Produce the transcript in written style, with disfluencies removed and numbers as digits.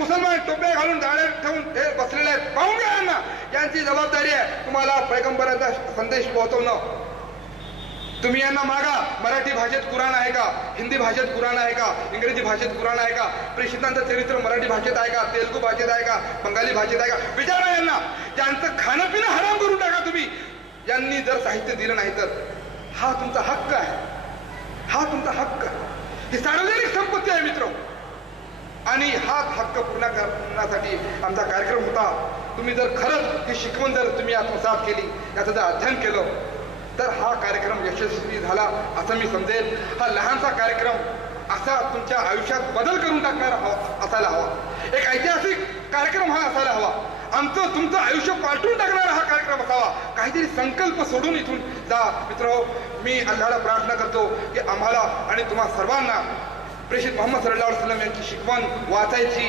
मुसलमान टोप्या घालून झाडे ठेवून हे बसलेले आहेत, पाहून घ्या यांना. यांची जबाबदारी आहे तुम्हाला पैगंबराचा संदेश पोहोचवणं. तुम्ही यांना मागा, मराठी भाषेत कुराण आहे का, हिंदी भाषेत कुराण आहे का, इंग्रजी भाषेत कुराण आहे का, प्रेषितांचं चरित्र मराठी भाषेत आहे का, तेलुगू भाषेत आहे का, बंगाली भाषेत आहे का, विचारा यांना. ज्यांचं खाणं पिणं हराम करून टाका तुम्ही. यांनी जर साहित्य दिलं नाही तर हा तुमचा हक्क आहे, हा तुमचा हक्क आहे. ही सार्वजनिक संपत्ती आहे मित्र. आणि हा हक्क पूर्ण करण्यासाठी आमचा कार्यक्रम होता. तुम्ही जर खरंच ही शिकवण जर तुम्ही आत्मसात केली, याचं जर अध्ययन केलं तर हा कार्यक्रम यशस्वी झाला असं मी समजेल. हा लहानसा कार्यक्रम असा तुमच्या आयुष्यात बदल करून टाकणारा असायला हवा. एक ऐतिहासिक कार्यक्रम हा असायला हवा. आमचं तुमचं आयुष्य पालटून टाकणारा हा कार्यक्रम असावा. काहीतरी संकल्प सोडून इथून जा मित्र. मी अल्लाहला प्रार्थना करतो की आम्हाला आणि तुम्हा सर्वांना प्रेषित मोहम्मद सल्लल्लाहु अलैहि वसल्लम यांची शिकवण वाचायची